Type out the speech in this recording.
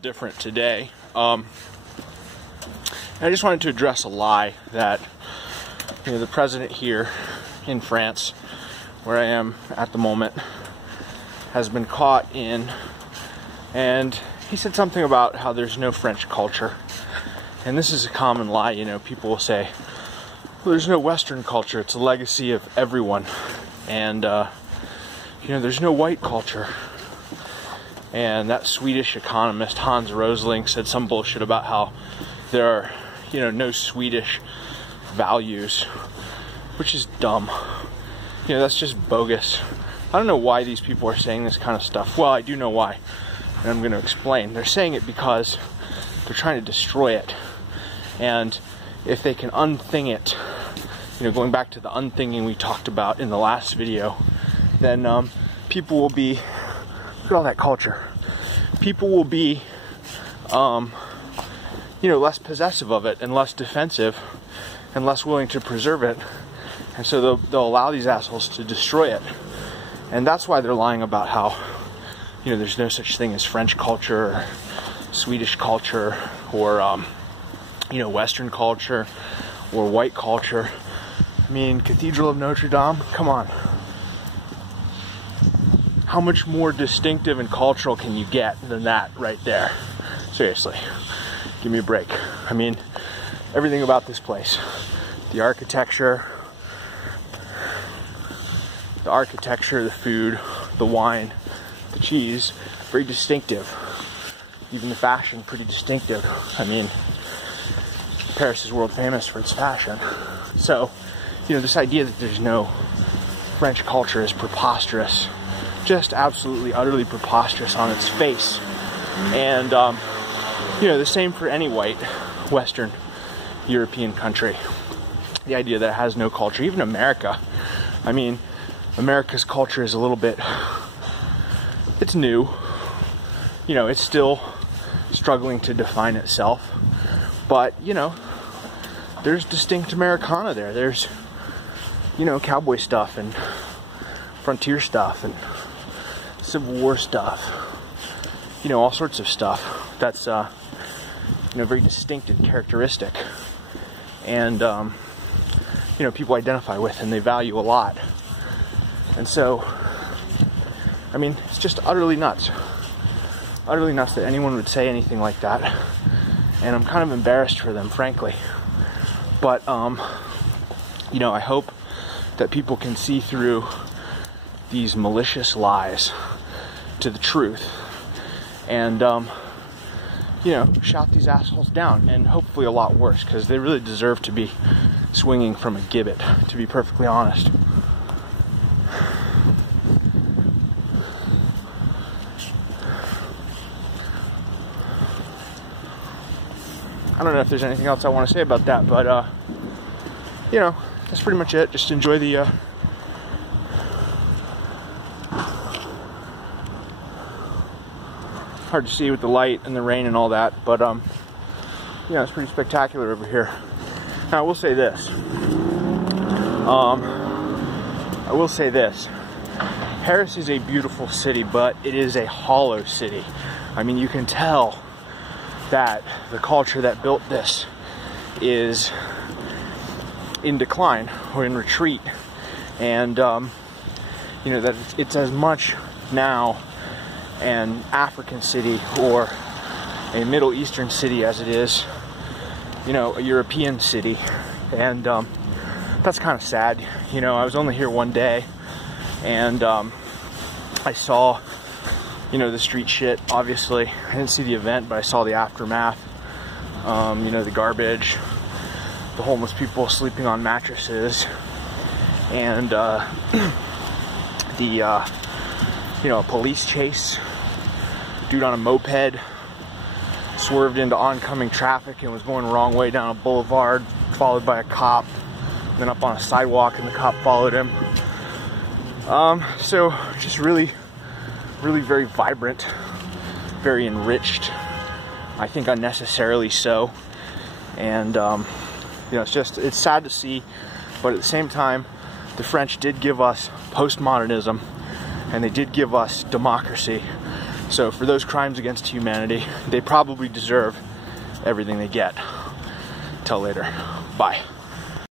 Different today. I just wanted to address a lie that the president here in France, where I am at the moment, has been caught in, and he said something about how there's no French culture. And this is a common lie. People will say, well, there's no Western culture, it's a legacy of everyone, and there's no white culture. And that Swedish economist Hans Rosling said some bullshit about how there are, no Swedish values, which is dumb. That's just bogus. I don't know why these people are saying this kind of stuff. Well, I do know why, and I'm going to explain. They're saying it because they're trying to destroy it. And if they can unthing it, going back to the unthinging we talked about in the last video, then people will be, look at all that culture. People will be, less possessive of it and less defensive and less willing to preserve it. And so they'll allow these assholes to destroy it. And that's why they're lying about how, there's no such thing as French culture or Swedish culture or, Western culture or white culture. I mean, Cathedral of Notre Dame, come on. How much more distinctive and cultural can you get than that right there? Seriously, give me a break. I mean, everything about this place, the architecture, the food, the wine, the cheese, very distinctive. Even the fashion, pretty distinctive. I mean, Paris is world famous for its fashion. So, this idea that there's no French culture is preposterous. Just absolutely, utterly preposterous on its face. And, the same for any white Western European country. The idea that it has no culture, even America. I mean, America's culture is a little bit, it's new. It's still struggling to define itself. But, there's distinct Americana there. There's, cowboy stuff and frontier stuff and Civil War stuff, all sorts of stuff that's, very distinct and characteristic, and, people identify with and they value a lot. And so, I mean, it's just utterly nuts that anyone would say anything like that, and I'm kind of embarrassed for them, frankly. But, I hope that people can see through these malicious lies to the truth and shout these assholes down, and hopefully a lot worse, because they really deserve to be swinging from a gibbet, to be perfectly honest. I don't know if there's anything else I want to say about that, but that's pretty much it. Just enjoy the hard to see with the light and the rain and all that, but it's pretty spectacular over here. Now I will say this. Paris is a beautiful city, but it is a hollow city. I mean, you can tell that the culture that built this is in decline or in retreat, and that it's as much now an African city or a Middle Eastern city as it is, a European city. And that's kind of sad. I was only here one day, and I saw, the street shit, obviously. I didn't see the event, but I saw the aftermath. The garbage, the homeless people sleeping on mattresses, and a police chase. Dude on a moped swerved into oncoming traffic and was going the wrong way down a boulevard, followed by a cop, then up on a sidewalk, and the cop followed him. So just really, really very vibrant, very enriched, I think unnecessarily so. And it's sad to see, but at the same time, the French did give us postmodernism, and they did give us democracy. So for those crimes against humanity, they probably deserve everything they get. Till later. Bye.